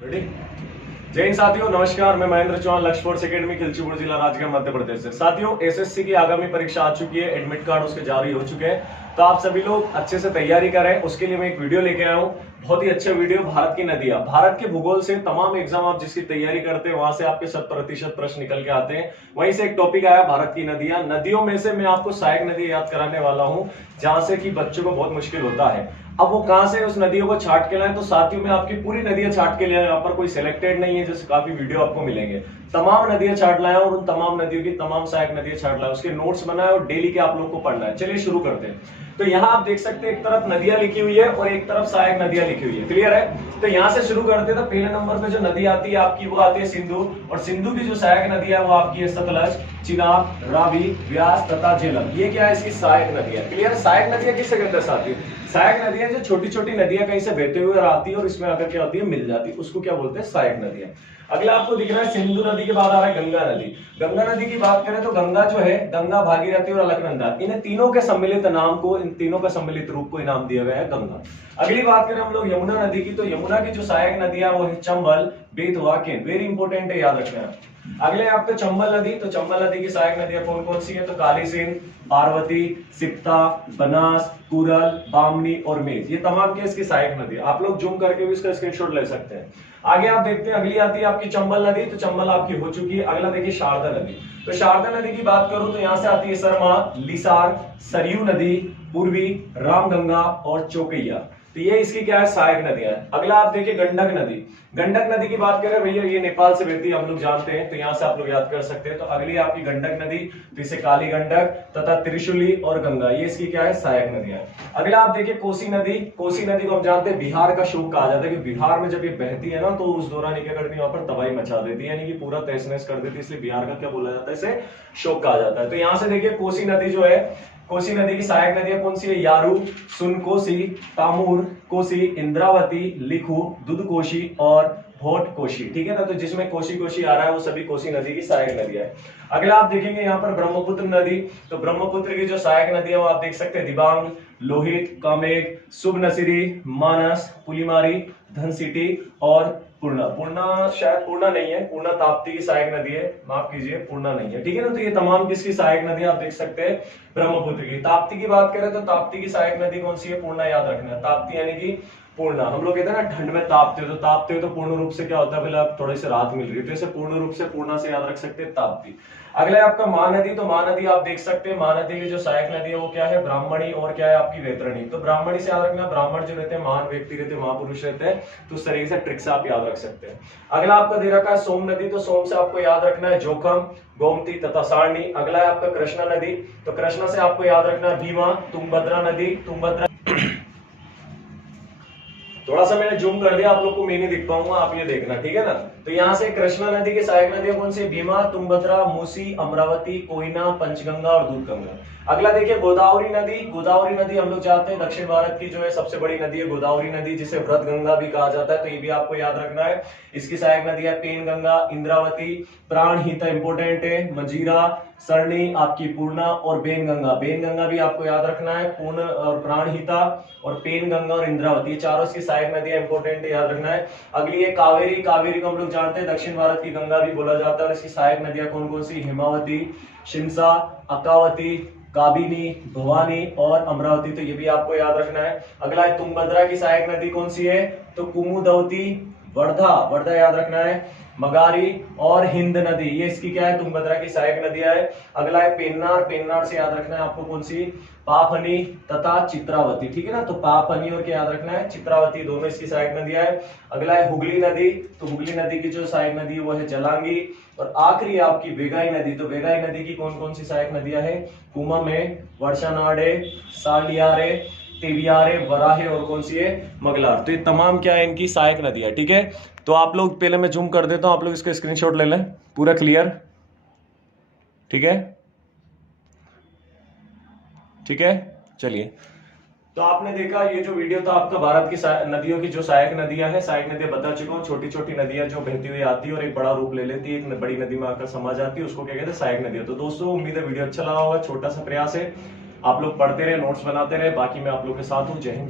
Ready. जय हिंद साथियों, नमस्कार। मैं महेंद्र चौहान, लक्ष्य फोर्स एकेडमी, खिलचीपुर जिला, राजगढ़, मध्य प्रदेश से। साथियों, एसएससी की आगामी परीक्षा आ चुकी है, एडमिट कार्ड उसके जारी हो चुके हैं। तो आप सभी लोग अच्छे से तैयारी करें, उसके लिए मैं एक वीडियो लेके आया हूँ। बहुत ही अच्छा वीडियो, भारत की नदियां। भारत के भूगोल से तमाम एग्जाम आप जिसकी तैयारी करते हैं वहां से आपके 100% प्रश्न निकल के आते हैं। वहीं से एक टॉपिक आया भारत की नदियां। नदियों में से मैं आपको सहायक नदी याद कराने वाला हूं, जहां से कि बच्चों को बहुत मुश्किल होता है। अब वो कहां से उस नदियों को छाट के लाएं, तो साथियों में आपकी पूरी नदियां छाट के लाए। यहाँ पर कोई सिलेक्टेड नहीं है, जैसे काफी वीडियो आपको मिलेंगे। तमाम नदियां छाट लाए और उन तमाम नदियों की तमाम सहायक नदियां छाट लाए, उसके नोट्स बनाए और डेली के आप लोग को पढ़ना है। चलिए शुरू करते हैं। तो यहाँ आप देख सकते हैं एक तरफ नदियां लिखी हुई है और एक तरफ सहायक नदियां लिखी हुई है। क्लियर है? तो यहाँ से शुरू करते हैं। तो पहले नंबर पे जो नदी आती है आपकी, वो आती है सिंधु। और सिंधु की जो सहायक नदी है वो आपकी है सतलज, चिनाब, रावी, व्यास तथा झेलम। ये क्या है? इसकी सहायक नदियां। क्लियर? सहायक नदियां किससे कहते हैं साथियों? सहायक नदियां जो छोटी छोटी नदियां कहीं से बहते हुए आती है और इसमें आकर क्या होती है, मिल जाती है, उसको क्या बोलते हैं? सहायक नदियां। अगला आपको दिख रहा है सिंधु नदी के बाद आ रहा है गंगा नदी। गंगा नदी की बात करें तो गंगा जो है, गंगा, भागीरथी और अलकनंदा, इन तीनों के सम्मिलित नाम को, इन तीनों का सम्मिलित रूप को इनाम दिया गया है गंगा। अगली बात करें हम लोग यमुना नदी की, तो यमुना की जो सहायक नदी है वो है चंबल, बेतवा, केन। वेरी इंपॉर्टेंट है, याद रखना है। अगले आपको चंबल नदी, तो चंबल नदी की सहायक नदियां कौन कौन सी है? तो काली सिंध, पार्वती, सिप्ता, बनास, कुरल, बामनी और मेज। ये तमाम के इसकी सहायक नदी। आप लोग जूम करके भी इसका स्क्रीनशॉट ले सकते हैं। आगे आप देखते हैं, अगली आती है आपकी चंबल नदी। तो चंबल आपकी हो चुकी है। अगला देखिए शारदा नदी। तो शारदा नदी की बात करूं तो यहां से आती है शर्मा, लिसार, सरयू नदी, पूर्वी, रामगंगा और चौकैया। तो ये इसकी क्या है? सहायक नदियां है। अगला आप देखिए गंडक नदी। गंडक नदी की बात करें भैया, ये नेपाल से बहती है, हम लोग जानते हैं, तो यहां से आप लोग याद कर सकते हैं। तो अगली आपकी गंडक नदी, तो इसे काली गंडक तथा त्रिशूली और गंगा, ये इसकी क्या है? सहायक नदियां। अगला आप देखिए कोसी नदी। कोसी नदी को हम जानते हैं बिहार का शोक कहा जाता है, कि बिहार में जब ये बहती है ना, तो उस दौरान ये क्या करती है, वहां पर तबाही मचा देती है, यानी कि पूरा तहस नहस कर देती है। इसलिए बिहार का क्या बोला जाता है? इसे शोक कहा जाता है। तो यहां से देखिए कोसी नदी जो है, कोसी नदी की सहायक नदियां कौन सी है? यारू, सुनकोसी, तामूर कोसी, इंद्रावती, लिखू, दुधकोशी और भोट कोशी। ठीक है ना? तो जिसमें कोशी कोशी आ रहा है वो सभी कोसी नदी की सहायक नदियां है। अगला आप देखेंगे यहाँ पर ब्रह्मपुत्र नदी। तो ब्रह्मपुत्र की जो सहायक नदी है वो आप देख सकते हैं दिबांग, लोहित, कामेग, सुबनसिरी, मानस, पुलिमारी, धनसिटी और पूर्णा। पूर्णा शायद पूर्णा नहीं है, पूर्णा ताप्ती की सहायक नदी है, माफ कीजिए, पूर्णा नहीं है। ठीक है ना? तो ये तमाम किसकी सहायक नदी आप देख सकते हैं? ब्रह्मपुत्र की। ताप्ती की बात करें तो ताप्ती की सहायक नदी कौन सी है? पूर्णा, याद रखना है। ताप्ती यानी कि पूर्णा। हम लोग कहते हैं ना ठंड में तापते हो, तो तापते हो तो पूर्ण रूप से क्या होता है? पहले आप थोड़ी सी राहत मिल रही है, तो इसे पूर्ण रूप से पूर्णा से याद रख सकते हैं, ताप्ती। अगला है आपका महानदी। तो महानदी आप देख सकते हैं, महानदी की जो सहायक नदी है वो क्या है? ब्राह्मणी और क्या है आपकी? वैतरणी। तो ब्राह्मणी से याद रखना, ब्राह्मण जो रहते हैं महान व्यक्ति रहते हैं, महापुरुष रहते हैं, तो उस तरीके से ट्रिक से आप याद रख सकते हैं। अगला आपका दे रखा है सोम नदी। तो सोम से आपको याद रखना है जोखम, गोमती तथा सारणी। अगला है आपका कृष्णा नदी। तो कृष्णा से आपको याद रखना है भीमा, तुंगभद्रा नदी, तुंगभद्रा। थोड़ा सा मैंने जूम कर दिया, आप लोग को मैं नहीं दिख पाऊंगा, आप ये देखना, ठीक है ना? तो यहाँ से कृष्णा नदी की सहायक नदियां कौन सी? भीमा, तुंगभद्रा, मूसी, अमरावती, कोयना, पंचगंगा और दूधगंगा। अगला देखिए गोदावरी नदी। गोदावरी नदी हम लोग जानते हैं दक्षिण भारत की जो है सबसे बड़ी नदी है गोदावरी नदी, जिसे व्रत गंगा भी कहा जाता है, तो ये भी आपको याद रखना है। इसकी सहायक नदी है पेन गंगा, इंद्रावती, प्राणहिता इंपोर्टेंट है, मजीरा, सरणी आपकी पूर्णा और बेन गंगा। बेन गंगा भी आपको याद रखना है। पूर्ण और प्राणहिता और पेन गंगा और इंद्रावती, चारों इसकी सहायक नदियां इंपोर्टेंट है, याद रखना है। अगली है कावेरी। कावेरी को हम लोग जानते हैं दक्षिण भारत की गंगा भी बोला जाता है, और इसकी सहायक नदियां कौन कौन सी? हिमावती, शिंसा, अकावती, काबिनी, भवानी और अमरावती। तो ये भी आपको याद रखना है। अगला है तुंगभद्रा की सहायक नदी कौन सी है? तो कुमुदवती, वर्धा, वर्धा याद रखना है, मगारी और हिंद नदी, ये इसकी क्या है? तुंगभद्रा की सहायक नदियां है। अगला है पेन्नार। पेन्नार से याद रखना है आपको कौन सी? पापनी तथा चित्रावती। ठीक है ना? तो पापनी और क्या याद रखना है? चित्रावती, दोनों इसकी सहायक नदियां है। अगला है हुगली नदी। तो हुगली नदी की जो सहायक नदी है वो है जलांगी। और आखिरी आपकी वेगाई नदी। तो वेगाई नदी की कौन कौन सी सहायक नदियां है? कुमामे, वर्षानाडे, सालियारे, तेबियारे, वराहे और कौन सी है? मगलार। तो ये तमाम क्या है? इनकी सहायक नदी है। ठीक है? तो आप लोग पहले मैं जूम कर देता हूं, आप लोग इसका स्क्रीनशॉट ले लें, पूरा क्लियर। ठीक है? ठीक है, चलिए। तो आपने देखा ये जो वीडियो था आपका भारत की नदियों की जो सहायक नदियां हैं, सहायक नदियां बता चुका हूँ। छोटी छोटी नदियां जो बहती हुई आती है और एक बड़ा रूप ले लेती है, एक बड़ी नदी में आकर समा जाती है, उसको क्या कहते हैं? सहायक नदियां। तो दोस्तों उम्मीद है वीडियो अच्छा लगा होगा, छोटा सा प्रयास है, आप लोग पढ़ते रहे, नोट्स बनाते रहे, बाकी मैं आप लोग के साथ हूँ। जय हिंद।